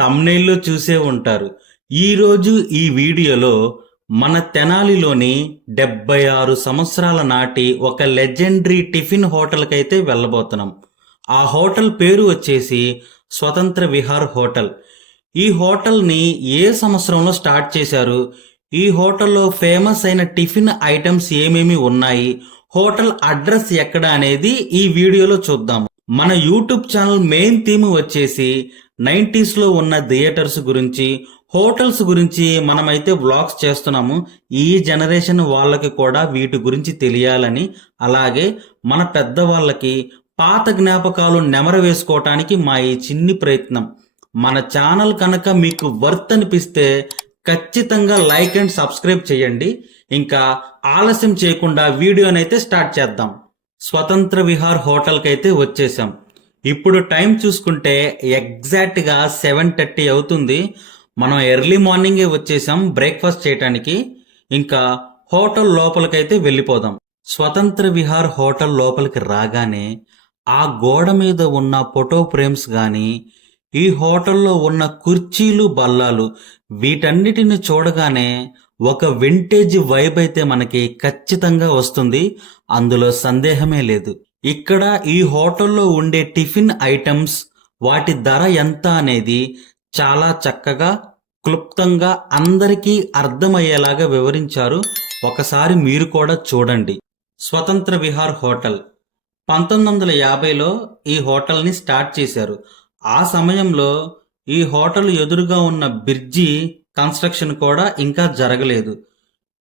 తమ్నైల్లో చూసే ఉంటారు. ఈరోజు ఈ వీడియోలో మన తెనాలిలోని 76 సంవత్సరాల నాటి ఒక లెజెండరీ టిఫిన్ హోటల్కైతే వెళ్ళబోతున్నాం. ఆ హోటల్ పేరు వచ్చేసి స్వతంత్ర విహార్ హోటల్. ఈ హోటల్ని ఏ సంవత్సరంలో స్టార్ట్ చేశారు, ఈ హోటల్లో ఫేమస్ అయిన టిఫిన్ ఐటమ్స్ ఏమేమి ఉన్నాయి, హోటల్ అడ్రస్ ఎక్కడ అనేది ఈ వీడియోలో చూద్దాం. మన యూట్యూబ్ ఛానల్ మెయిన్ థీమ్ వచ్చేసి 90s లో ఉన్న థియేటర్స్ గురించి, హోటల్స్ గురించి మనమైతే వ్లాగ్స్ చేస్తున్నాము. ఈ జనరేషన్ వాళ్ళకి కూడా వీటి గురించి తెలియాలని, అలాగే మన పెద్దవాళ్ళకి పాత జ్ఞాపకాలు నెమరు వేసుకోవటానికి మా ఈ చిన్ని ప్రయత్నం. మన ఛానల్ కనుక మీకు వర్త్ అనిపిస్తే ఖచ్చితంగా లైక్ అండ్ సబ్స్క్రైబ్ చేయండి. ఇంకా ఆలస్యం చేయకుండా వీడియోనైతే స్టార్ట్ చేద్దాం. స్వతంత్ర విహార్ హోటల్కి అయితే వచ్చేసాం. ఇప్పుడు టైం చూసుకుంటే ఎగ్జాక్ట్గా 7:30 అవుతుంది. మనం ఎర్లీ మార్నింగే వచ్చేసాం బ్రేక్ఫాస్ట్ చేయటానికి. ఇంకా హోటల్ లోపలికైతే వెళ్ళిపోదాం. స్వతంత్ర విహార్ హోటల్ లోపలికి రాగానే ఆ గోడ మీద ఉన్న ఫోటో ఫ్రేమ్స్ కానీ, ఈ హోటల్లో ఉన్న కుర్చీలు బల్లాలు, వీటన్నిటిని చూడగానే ఒక వింటేజ్ వైబ్ అయితే మనకి ఖచ్చితంగా వస్తుంది. అందులో సందేహమే లేదు. ఇక్కడ ఈ హోటల్లో ఉండే టిఫిన్ ఐటమ్స్, వాటి ధర ఎంత అనేది చాలా చక్కగా క్లుప్తంగా అందరికీ అర్థమయ్యేలాగా వివరించారు. ఒకసారి మీరు కూడా చూడండి. స్వతంత్ర విహార్ హోటల్ 1950లో ఈ హోటల్ని స్టార్ట్ చేశారు. ఆ సమయంలో ఈ హోటల్ ఎదురుగా ఉన్న బ్రిడ్జి కన్స్ట్రక్షన్ కూడా ఇంకా జరగలేదు.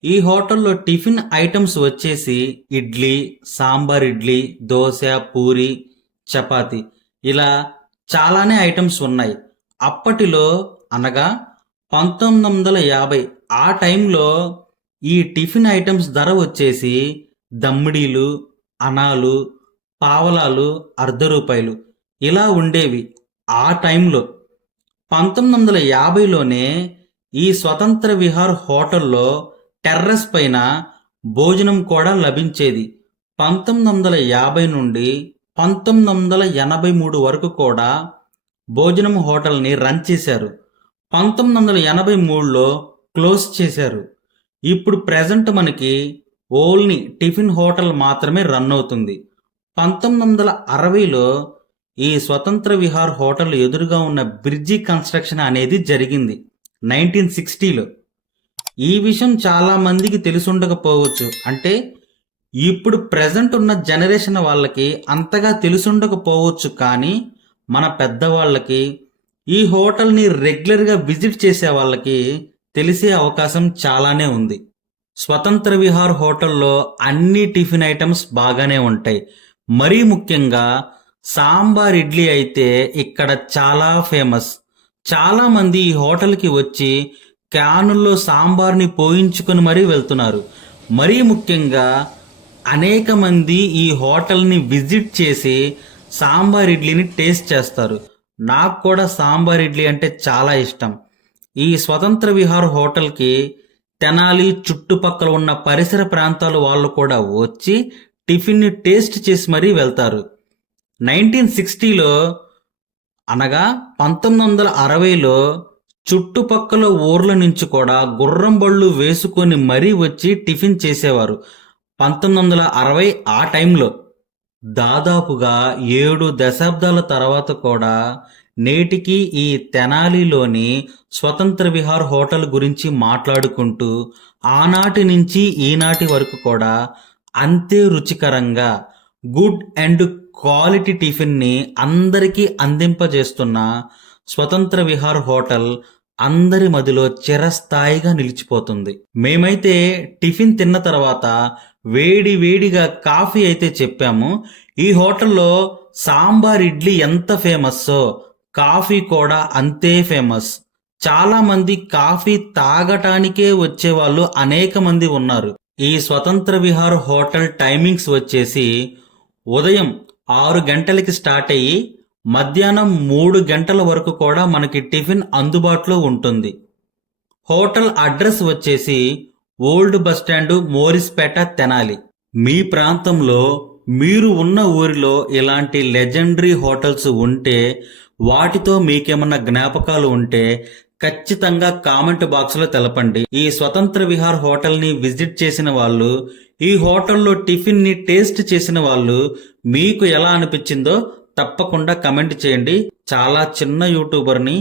ఈ హోటల్లో టిఫిన్ ఐటమ్స్ వచ్చేసి ఇడ్లీ, సాంబార్ ఇడ్లీ, దోశ, పూరి, చపాతి, ఇలా చాలానే ఐటమ్స్ ఉన్నాయి. అప్పటిలో అనగా 1950 ఆ టైంలో ఈ టిఫిన్ ఐటమ్స్ ధర వచ్చేసి దమ్మిడీలు, అనాలు, పావలాలు, ₹1 ఇలా ఉండేవి ఆ టైంలో. 1950లోనే ఈ స్వతంత్ర విహార్ హోటల్లో టెర్రస్ పైన భోజనం కూడా లభించేది. 1950 నుండి 1983 వరకు కూడా భోజనం హోటల్ని రన్ చేశారు. 1983లో క్లోజ్ చేశారు. ఇప్పుడు ప్రెజెంట్ మనకి ఓన్లీ టిఫిన్ హోటల్ మాత్రమే రన్ అవుతుంది. 1960లో ఈ స్వతంత్ర విహార్ హోటల్ ఎదురుగా ఉన్న బ్రిడ్జి కన్స్ట్రక్షన్ అనేది జరిగింది 1960లో. ఈ విషయం చాలా మందికి తెలుసుండకపోవచ్చు. అంటే ఇప్పుడు ప్రెజెంట్ ఉన్న జనరేషన్ వాళ్ళకి అంతగా తెలుసుండకపోవచ్చు. కానీ మన పెద్దవాళ్ళకి, ఈ హోటల్ని రెగ్యులర్గా విజిట్ చేసే వాళ్ళకి తెలిసే అవకాశం చాలానే ఉంది. స్వతంత్ర విహార్ హోటల్లో అన్ని టిఫిన్ ఐటమ్స్ బాగానే ఉంటాయి. మరీ ముఖ్యంగా సాంబార్ ఇడ్లీ అయితే ఇక్కడ చాలా ఫేమస్. చాలా మంది ఈ హోటల్కి వచ్చి క్యానుల్లో సాంబార్ని పోయించుకొని మరీ వెళ్తున్నారు. మరీ ముఖ్యంగా అనేక మంది ఈ హోటల్ని విజిట్ చేసి సాంబార్ ఇడ్లీని టేస్ట్ చేస్తారు. నాకు కూడా సాంబార్ ఇడ్లీ అంటే చాలా ఇష్టం. ఈ స్వతంత్ర విహార్ హోటల్కి తెనాలి చుట్టుపక్కల ఉన్న పరిసర ప్రాంతాల వాళ్ళు కూడా వచ్చి టిఫిన్ని టేస్ట్ చేసి మరీ వెళ్తారు. 1960లో అనగా 1960లో చుట్టుపక్కల ఊర్ల నుంచి కూడా గుర్రం బళ్ళు వేసుకొని మరీ వచ్చి టిఫిన్ చేసేవారు. 1960 ఆ టైంలో దాదాపుగా 7 దశాబ్దాల తర్వాత కూడా నేటికి ఈ తెనాలిలోని స్వతంత్ర విహార్ హోటల్ గురించి మాట్లాడుకుంటూ ఆనాటి నుంచి ఈనాటి వరకు కూడా అంతే రుచికరంగా గుడ్ అండ్ క్వాలిటీ టిఫిన్ని అందరికీ అందింపజేస్తున్న స్వతంత్ర విహార్ హోటల్ అందరి మదిలో చిరస్థాయిగా నిలిచిపోతుంది. మేమైతే టిఫిన్ తిన్న తర్వాత వేడి వేడిగా కాఫీ అయితే చెప్పాము. ఈ హోటల్లో సాంబార్ ఇడ్లీ ఎంత ఫేమస్సో కాఫీ కూడా అంతే ఫేమస్. చాలా మంది కాఫీ తాగటానికే వచ్చేవాళ్ళు అనేక మంది ఉన్నారు. ఈ స్వతంత్ర విహార్ హోటల్ టైమింగ్స్ వచ్చేసి ఉదయం 6 గంటలకి స్టార్ట్ అయ్యి మధ్యాహ్నం 3 గంటల వరకు కూడా మనకి టిఫిన్ అందుబాటులో ఉంటుంది. హోటల్ అడ్రస్ వచ్చేసి ఓల్డ్ బస్టాండ్, మోరిస్పేట, తెనాలి. మీ ప్రాంతంలో మీరు ఉన్న ఊరిలో ఇలాంటి లెజెండరీ హోటల్స్ ఉంటే వాటితో మీకేమన్నా జ్ఞాపకాలు ఉంటే ఖచ్చితంగా కామెంట్ బాక్స్ లో తెలపండి. ఈ స్వతంత్ర విహార్ హోటల్ ని విజిట్ చేసిన వాళ్ళు, ఈ హోటల్లో టిఫిన్ ని టేస్ట్ చేసిన వాళ్ళు మీకు ఎలా అనిపించిందో తప్పకుండా కమెంట్ చేయండి. చాలా చిన్న యూట్యూబర్ని,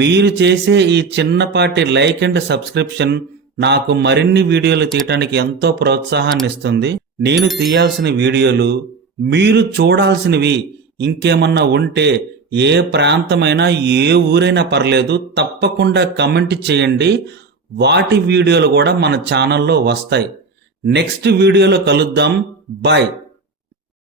మీరు చేసే ఈ చిన్నపాటి లైక్ అండ్ సబ్స్క్రిప్షన్ నాకు మరిన్ని వీడియోలు తీయటానికి ఎంతో ప్రోత్సాహాన్ని ఇస్తుంది. నేను తీయాల్సిన వీడియోలు, మీరు చూడాల్సినవి ఇంకేమన్నా ఉంటే ఏ ప్రాంతమైనా ఏ ఊరైనా పర్లేదు, తప్పకుండా కమెంట్ చేయండి. వాటి వీడియోలు కూడా మన ఛానల్లో వస్తాయి. నెక్స్ట్ వీడియోలో కలుద్దాం. బాయ్.